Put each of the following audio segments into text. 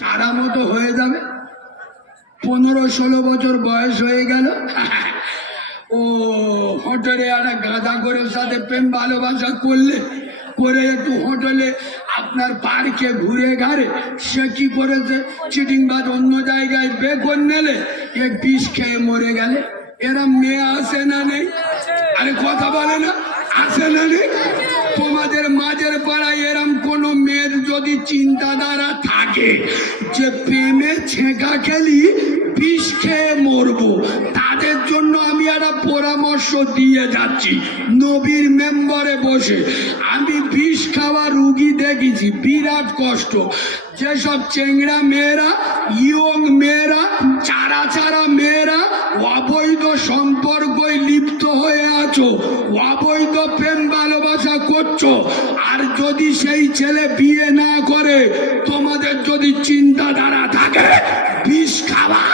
চারা মতো হয়ে যাবে। 15-16 বছর বয়স হয়ে গেল, ও হোটেলে একটা গাঁদা করে সাথে প্রেম ভালোবাসা করে একটু হোটেলে আপনার পার্কে ঘুরে ঘাড়ে সে কি করেছে, চিটিংবাজ অন্য জায়গায় বেকন নেলে এ বিষ খেয়ে মরে গেলে। এরা মেয়ে আসে না নেই? আরে কথা বলে না, আসে না নেই? তোমাদের মাঝের পাড়ায় এরম কোন মেয়ের যদি চিন্তাধারা থাকে যে প্রেমে ছেঁকা খেলি বিষ খেয়ে মরবো, তাদের জন্য আমি একটা পরামর্শ দিয়ে যাচ্ছি। নবীর মেম্বারে বসে আমি বিষ খাওয়া রুগী দেখেছি, বিরাট কষ্ট। যেসব চেংড়া মেয়েরা, ইয়ং মেয়েরা, চারা মেয়েরা অবৈধ সম্পর্কে লিপ্ত হয়ে আছো, অবৈধ প্রেম ভালোবাসা করছো, আর যদি সেই ছেলে বিয়ে না করে তোমাদের যদি চিন্তাধারা থাকে বিষ খাওয়া,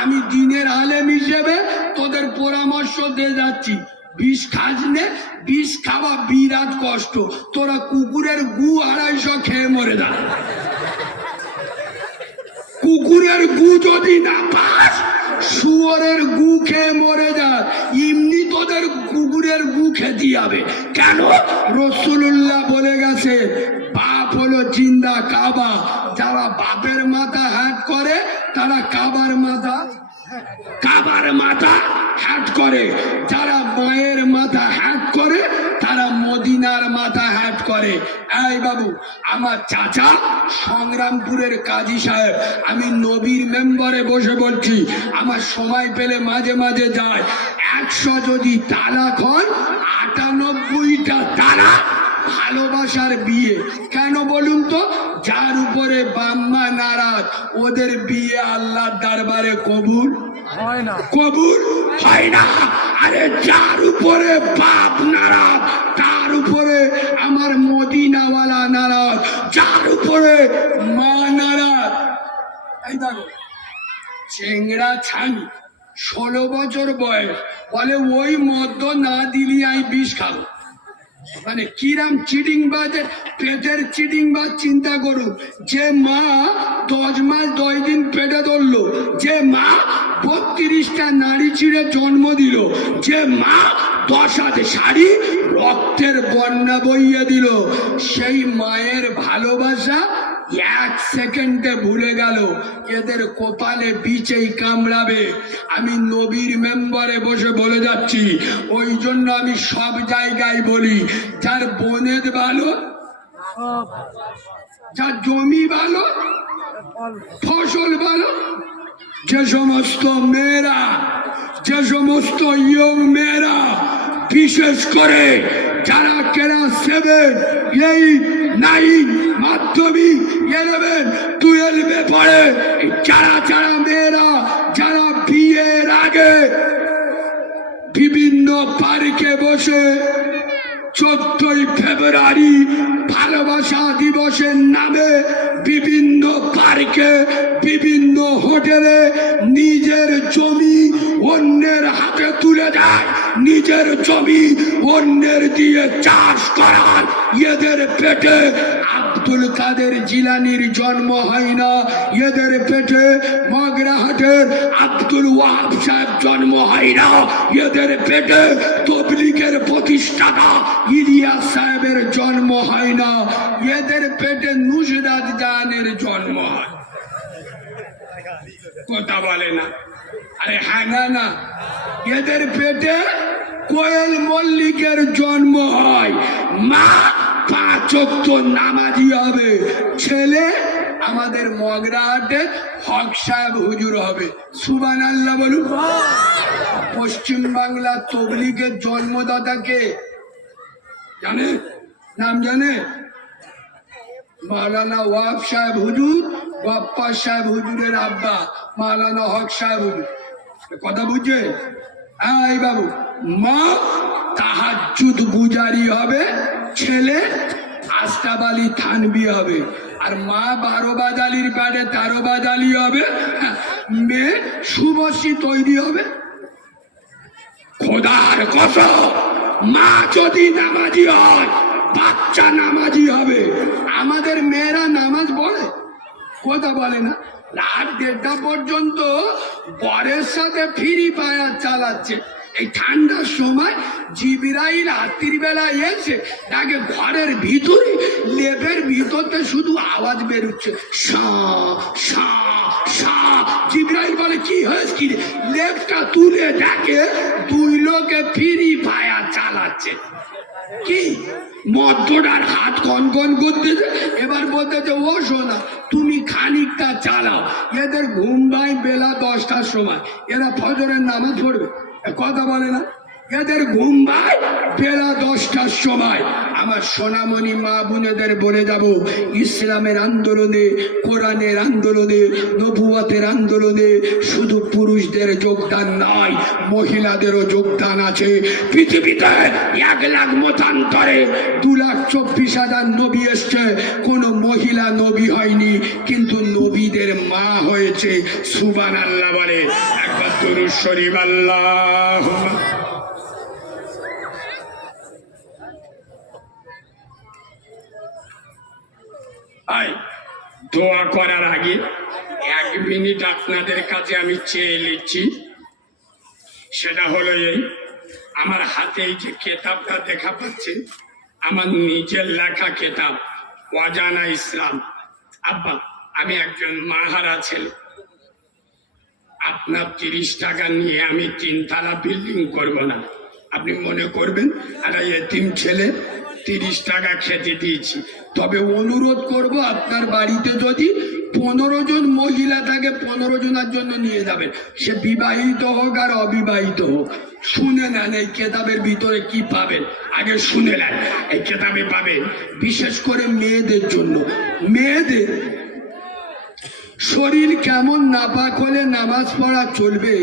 আমি দিনের আলেম হিসেবে তোদের পরামর্শ দিয়ে যাচ্ছি। বিষ খাস নে, বিষ খাওয়া বিরাট কষ্ট। তোরা কুকুরের গু 250 খেয়ে মরে যা। কুকুরের গু যদি না পাস, শুয়োরের গু খেয়ে মরে যা। এমনি তোদের কুকুরের গু খেতে হবে। কেন? রাসূলুল্লাহ বলে গেছে বাপ হলো জিন্দা কাবা। যারা বাপের মাথা হ্যাট করে তারা কাবার মাথা হ্যাট করে, যারা মায়ের মাথা হ্যাট করে তারা মদিনার মাথা হ্যাট করে। এই বাবু, আমার চাচা সংগ্রামপুরের কাজী সাহেব, আমি নবীর মেম্বারে বসে বলছি, আমার সময় পেলে মাঝে মাঝে যায়। 100 যদি তালাক হয়, 98টা তালাক ভালোবাসার বিয়ে। কেন বলুন তো? যার উপরে বাম্মা নারাজ ওদের বিয়ে আল্লাহর দরবারে কবুল হয় না। আরে যার উপরে বাপ নারাজ তার উপরে আমার মদিনাওয়ালা নারাজ, যার উপরে মা নারাজ। এই দেখো চেংড়া ছানি 16 বছর বয়স বলে ওই মদ্য না দিলি আমি বিষ খাবো। মানে কিরাম চিটিং বাজে, পেটের চিটিং বাজ। চিন্তা করুন, যে মা 10 মাস 10 দিন পেটে ধরলো, যে মা 32টা নারী ছিঁড়ে জন্ম দিল, যে মা 10 হাতে শাড়ি রক্তের বন্যা বইয়ে দিল, সেই মায়ের ভালোবাসা 1 সেকেন্ডে ভুলে গেল। এদের কপালে বিচেই কামড়াবে। আমি নবীর মেম্বারে বসে বলে যাচ্ছি, ওই জন্য আমি সব জায়গায় বলি, যার বনেদ ভালো, যার জমি ভালো, ফসল ভালো, যে সমস্ত মেয়েরা, যে সমস্ত ইয়ং মেয়েরা, বিশেষ করে যারা ক্লাস 7, 8, 9, মাধ্যমিক, 11, 12 পড়ে, যারা মেয়েরা যারা বিয়ের আগে বিভিন্ন পার্কে বসে 14ই ফেব্রুয়ারি ভালোবাসা দিবসের নামে বিভিন্ন পার্কে, বিভিন্ন হোটেলে নিজের জমি অন্যের হাতে তুলে দেয়, নিজের জমি অন্যের দিয়ে চাষ করার। এদের পেটে আব্দুল কাদের জিলানির জন্ম হয় না, এদের পেটে মগরাহাটের আব্দুল ওয়াহাব সাহেব জন্ম হয় না, এদের পেটে তবলিগের প্রতিষ্ঠাতা ইলিয়াস সাহেবের জন্ম হয় না, এদের পেটে নুসরাত জাহানের জন্ম হয়। কথা বলে না? আরে হ্যাঁ না, এদের পেটে কোয়েল মল্লিকের জন্ম হয়। মা 5 ওয়াক্ত নামাজি হবে, ছেলে আমাদের মগরাহাটে হক সাহেব হুজুর হবে। সুবহানাল্লাহ বলুন। পশ্চিম বাংলার তবলিগের জন্মদাতাকে জানে? নাম জানে? মাওলানা ওয়াহাব সাহেব হুজুর, বাপ্পা সাহেব হুজুরের আব্বা মাওলানা হক সাহেব হুজুর। কথা বুঝছে? এই বাবু, মা তাহাজ্জুদ গুজারি হবে, ছেলে আস্তাব আলী থানবি হবে। আর মা 12 বাজালির পেটে 13 বাজালি হবে, মেয়ে শুভশ্রী তৈরি হবে। খোদার কসম, মা যদি নামাজি হয় বাচ্চা নামাজি হবে। আমাদের মেয়েরা নামাজ পড়ে? কথা বলে না, রাত 1:30 পর্যন্ত বরের সাথে ফ্রি ফায়ার চালাচ্ছে। এই ঠান্ডার সময় জিবরাইল রাত্রির বেলা এসে তাকে ঘরের ভিতরে লেপের ভিতরতে শুধু আওয়াজ বেরোচ্ছে, সা সা সা। জিবরাইল বলে কি হয়েছে কি? লেপটা তুলে দেখে 2 লোকে ফ্রি ফায়ার চালাচ্ছে। কি মদ্যটার হাত কনকন করতেছে, এবার বলতেছে ও শোনা তুমি খানিকটা চালাও। এদের ঘুম ভাই বেলা 10টার সময়, এরা ফজরের নামাজ পড়বে, কথা বলে না। এদের ঘুম ভাই বেলা 10টার সময়। আমার সোনামণি মা বোনেদের বলে যাব, ইসলামের আন্দোলনে, কোরআনের আন্দোলনে, নবুয়তের আন্দোলনে শুধু পুরুষদের যোগদান নয়, মহিলাদেরও যোগদান আছে। পৃথিবীতে 1 লাখ মতান্তরে 2,24,000 নবী এসছে, কোন মহিলা নবী হয়নি, কিন্তু নবীদের মা হয়েছে। সুবহানাল্লাহ বলে একবার দুরূদ শরীফ। আল্লাহুম্মা দোয়া করার আগে 1 মিনিট আপনাদের কাছে আমি চেয়ে নিচ্ছি। সেটা হলো এই, আমার হাতে এই যে কেতাবটা দেখা পাচ্ছেন, আমার নিজের লেখা কেতাব অজানা ইসলাম। আব্বা আমি একজন মাহারা ছেলে, আপনার 30 টাকা নিয়ে আমি 3 তলা বিল্ডিং করব না। আপনি মনে করবেন একটা এতিম ছেলে 30 টাকা খেতে দিয়েছি। তবে অনুরোধ করব আপনার বাড়িতে যদি 15 জন মহিলা থাকে 15 জনের জন্য নিয়ে যাবেন, সে বিবাহিত হোক আর অবিবাহিত হোক। শুনে নেন এই কেতাবের ভিতরে কি পাবেন, আগে শুনে নেন। এই কেতাবে পাবেন বিশেষ করে মেয়েদের জন্য। মেয়েদের শরীর কেমন নাপাক হলে নামাজ পড়া চলবে,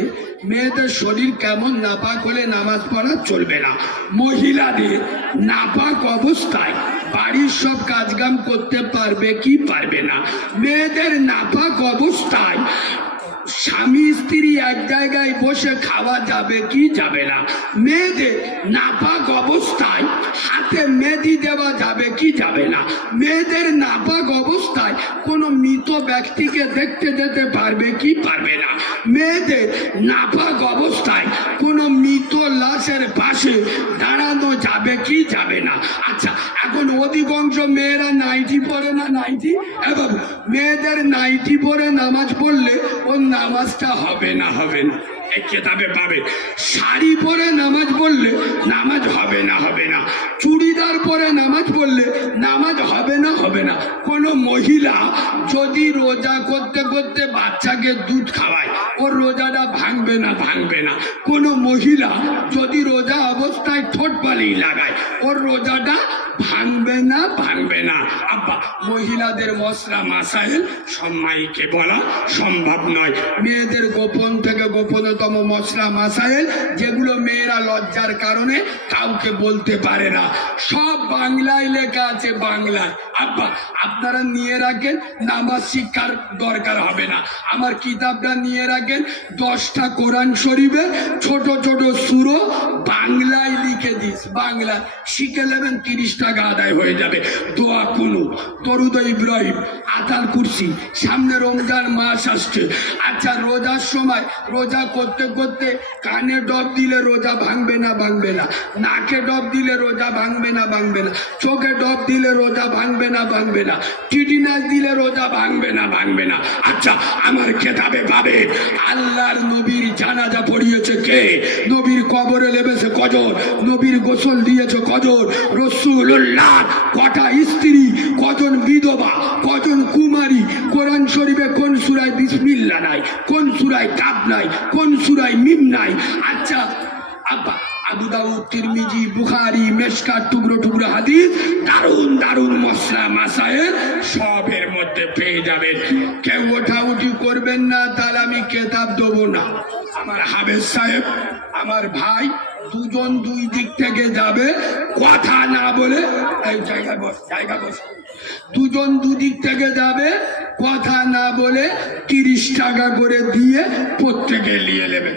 মেয়েদের শরীর কেমন নাপাক হলে নামাজ পড়া চলবে না। মহিলাদের নাপাক অবস্থায় বাড়ির সব কাজকাম করতে পারবে কি পারবে না। মেয়েদের নাপাক অবস্থায় স্বামী স্ত্রী এক জায়গায় বসে খাওয়া যাবে কি যাবে না। মেয়েদের নাপাক অবস্থায় হাতে মেহেদি দেওয়া যাবে কি যাবে না। মেয়েদের নাপাক অবস্থায় কোনো মৃত ব্যক্তিকে দেখতে যেতে পারবে কি পারবে না। মেয়েদের নাপাক অবস্থায় কোনো মৃত লাশের পাশে দাঁড়ানো যাবে কি যাবে না। আচ্ছা এখন অধিকাংশ মেয়েরা নাইটি পরে না, নাইটি বাবু, মেয়েদের নাইটি পরে নামাজ পড়লে ওর নামাজটা হবে না, হবে না। এই কেতাবে পাবে শাড়ি পরে নামাজ পড়লে নামাজ হবে না, হবে না। চুড়িদার পরে নামাজ পড়লে নামাজ হবে না, হবে না। কোনো মহিলা যদি রোজা করতে করতে বাচ্চাকে দুধ খাওয়ায়, ওর রোজাটা ভাঙবে না, ভাঙবে না। কোনো মহিলা যদি রোজা অবস্থায় ঠোঁট পালি লাগায়, ওর রোজাটা ভাঙবে না, ভাঙবে না। আব্বা মহিলাদের মশলা মাসাইল সব মাইকে বলা সম্ভব নয়। মেয়েদের গোপন থেকে গোপনতম মশলা মাসাইল, যেগুলো মেয়েরা লজ্জার কারণে কাউকে বলতে পারে না, সব বাংলায় লেখা আছে, বাংলায়। আব্বা আপনারা নিয়ে রাখেন, নামাজ শিক্ষার দরকার হবে না। আমার কিতাবটা নিয়ে রাখেন, 10টা কোরআন শরীফে ছোট ছোট সূরা বাংলায় লিখে দিস, বাংলা শিখে নেবেন, 30 টাকা আদায় হয়ে যাবে। দোয়া কুনু, দরুদ ইব্রাহিম, আতাল কুরসি। সামনে রমজান মাস আসছে। আচ্ছা রোজার সময় রোজা করতে করতে কানে ডব দিলে রোজা ভাঙবে না, ভাঙবে না। নাকে ডব দিলে রোজা ভাঙবে না, ভাঙবে না। চোখে ডব দিলে রোজা ভাঙবে না, ভাঙবে না। টিটিনাস দিলে রোজা ভাঙবে না, ভাঙবে না। আচ্ছা আমার কেতাবে পাবে আল্লাহর নবীর জানাজা পড়িয়েছে কে, নবীর কবরে লেবেছে কজন, নবীর গোসল দিয়েছে কজন, রাসূলুল্লাহ কটা স্ত্রী, কজন বিধবা, কজন কুমারী, কোরআন শরীফে কোন সূরায় বিসমিল্লাহ নাই, কোন সূরায় কাব নাই, কোন সূরায় মিম নাই। আচ্ছা আব্বা আবু দাউদ, তিরমিজি, বুখারী, মেশকাত, টুকরো টুকরো হাদিস, দারুন দারুন মশলা মাসাইল সবের মধ্যে পেয়ে যাবেন। কেউ ওঠাউঠি করবেন না, তাহলে আমি কেতাব দেবো না। আমার হাফেজ সাহেব, আমার ভাই, দুজন দুই দিক থেকে যাবে, কথা না বলে এই জায়গায় বস, জায়গা বস। দুজন দুদিক থেকে যাবে, কথা না বলে 30 টাকা করে দিয়ে প্রত্যেকে নিয়ে নেবে।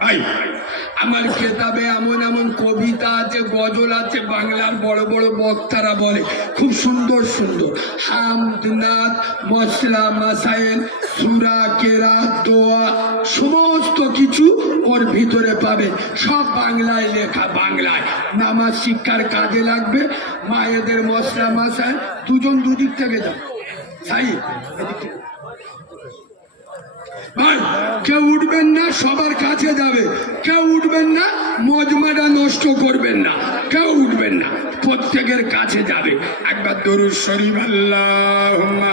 ভাই আমার কেতাবে এমন এমন কবিতা আছে, গজল আছে, বাংলার বড় বড় বক্তারা বলে, খুব সুন্দর সুন্দর হামদ, নাত, মশলা, মাসাইল, সূরা, কেরাত, দোয়া সমস্ত কিছু ওর ভিতরে পাবে। সব বাংলায় লেখা, বাংলায়। নামাজ শিক্ষার কাজে লাগবে। মায়েদের মশলা, মাসাইল দুজন দুদিক থেকে যাও। তাই ভাই কেউ উঠবেন না, সবার কাছে যাবে। কেউ উঠবেন না, মজমাটা নষ্ট করবেন না, কেউ উঠবেন না, প্রত্যেকের কাছে যাবে। একবার দরুদ শরীফ আল্লাহুম্মা।